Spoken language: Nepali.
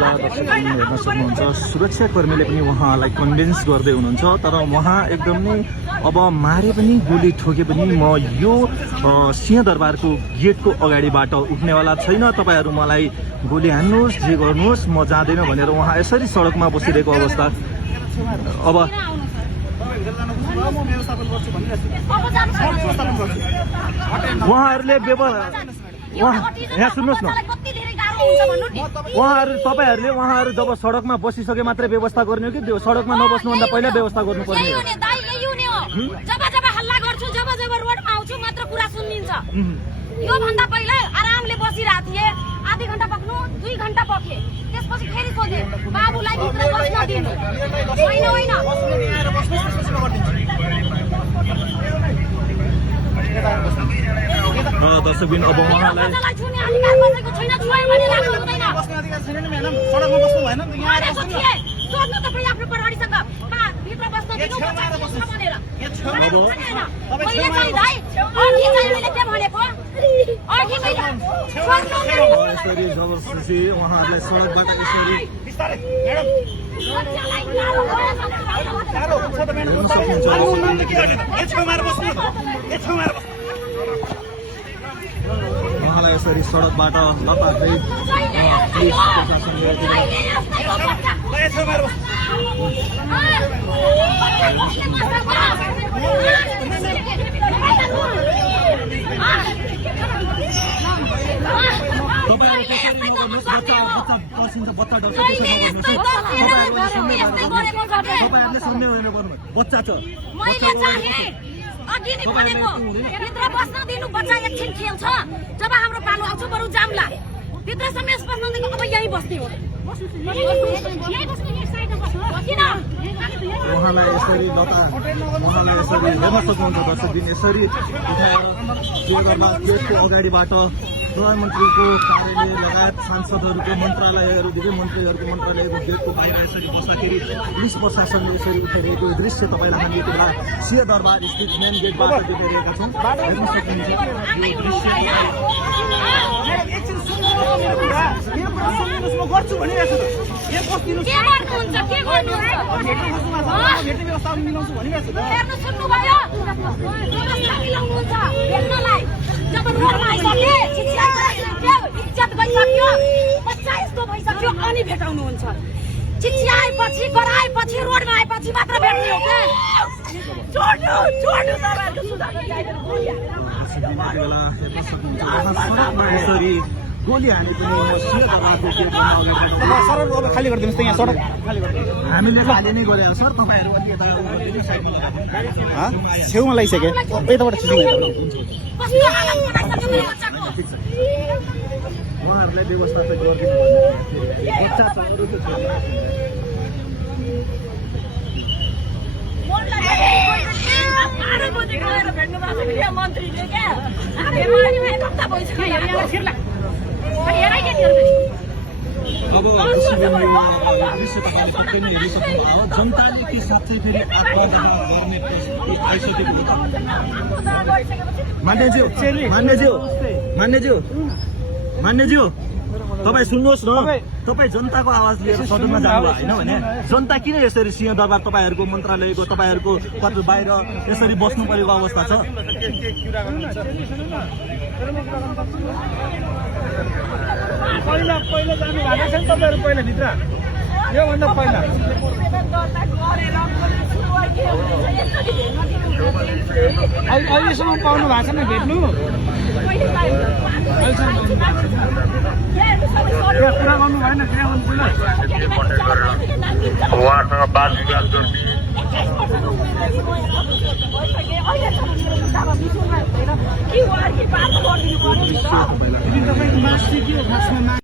बेला दर्शकहरू हेर्न सक्नुहुन्छ सुरक्षाकर्मीले पनि उहाँलाई कन्भिन्स गर्दै हुनुहुन्छ तर उहाँ एकदमै अब मारे पनि गोली ठोके पनि म यो सिंहदरबारको गेटको अगाडिबाट उठ्नेवाला छैन, तपाईँहरू मलाई गोली हान्नुहोस् जे गर्नुहोस् म जाँदैन भनेर उहाँ यसरी सडकमा बसिरहेको अवस्था। अब उहाँहरूले यहाँ सुन्नुहोस् न, उहाँहरू जब सडकमा बसिसके मात्रै व्यवस्था गर्ने हो कि सडकमा नबस्नुभन्दा पहिला व्यवस्था गर्नुपर्ने हो? जब जब हल्ला गर्छु, जब जब रोडमा आउँछु मात्र कुरा सुनिन्छ। यो भन्दा पहिला आरामले बसिरहेको थिए, आधी घण्टा पक्नु 2 घण्टा पके, त्यसपछि फेरि सोधे बाबुलाई भित्र बस्न दिनु होइन होइन। दर्शकबिन अब उहाँलाई छुने अधिकार बसेको छैन, छुवाई भने लाग्नु हुँदैन। बस्ने अधिकार छैन नि म्याडम, सडकमा बस्नु भएन नि यहाँ आएर बस्नु। सोध्नु त पनि आफ्नो परिवारसँग भित्र बस्न दिनु भनेर। मैले चाहिँ दाइ अर्की चाहिँ मैले के भनेको अर्की मैले यसरी जबरजस्ती उहाँहरूले सडकबाट यसरी बिस्तारै म्याडम गाह्रो हुन्छ त म्याडम। उनीहरूले के गर्ने त? यो छेउमा आएर बस्नु, यो छेउमा आएर बस्नु। उहाँलाई यसरी सडकबाट लताकै पुलिस प्रशासनले बच्चा छ अघि नै भनेको भित्र बस्न दिनु, बच्चा एकछिन खेल्छ, जब हाम्रो पालो आउँछ बरु जाम्ला। भित्र समेत बस्न दिएको, अब यही बस्ने हो। उहाँलाई यसरी उहाँलाई यसरी हेर्न सक्नुहुन्छ दर्शकबिन, यसरी उठाएर गेटको अगाडिबाट प्रधानमन्त्रीको कार्यालय लगायत सांसदहरूको मन्त्रालयहरूदेखि मन्त्रीहरूको मन्त्रालयको गेटको बाहिर यसरी बस्दाखेरि पुलिस प्रशासनले यसरी उठाइरहेको दृश्य तपाईँलाई हामी यति बेला सिंहदरबार स्थित मेन गेटबाट देखाइरहेका छौँ। हेर्न सक्नुहुन्छ यो दृश्य। म गर्छु भनिरहेको छु त। यहाँ बस्दिनु के गर्नुहुन्छ? के गर्नुहुन्छ? भेट्ने व्यवस्था मिलाउँछु भनिरहेको छु त। हेर्नु सुन्नुभयो? व्यवस्था मिलाउनुहुन्छ भेट्नलाई। जब रोडमा आइसके इज्जत गइसक्यो, बच्चा यस्तो भइसक्यो अनि भेटाउनुहुन्छ। चिच्याएपछि कराएपछि रोडमा आएपछि मात्र भेट्ने हो क्या? छोड्नु तपाईँहरूको सुधार्नु चाहिँदैन। यसरी गोली हाने पनि सिंहदरबारको गेटमा सरल अब खाली गरिदिनुहोस् त, यहाँ सडक खाली गरिदिनुहोस्। हामीले खाली नै गरे सर, तपाईँहरू अलि यता गरिदिनु साइडमा। छेउमा लगाइसके यताबाट छिसिङ उहाँहरूलाई व्यवस्था चाहिँ गरिदिनु बच्चा छ अरू के छ? मन्त्रीले क्या अब दृश्य तपाईँले पक्कै नै हेरिसक्नुभयो, जनताले के साँच्चै फेरि आत्महत्या गर्ने आइसकेको छ। मान्यज्यू तपाईँ सुन्नुहोस् न, तपाईँ जनताको आवाज लिएर सदनमा जानुभयो होइन भने जनता किन यसरी सिंहदरबार तपाईँहरूको मन्त्रालयको तपाईँहरूको कति बाहिर यसरी बस्नु परेको अवस्था छ? पहिला जानु भएको छ नि तपाईँहरू, पहिला भित्र योभन्दा पहिला अहिलेसम्म पाउनु भएको छैन भेट्नु? कुरा गर्नु भएन, के गर्नु पहिला उहाँसँग बात विवाद गर्ने तपाईँ मास्टर के हो खासमा?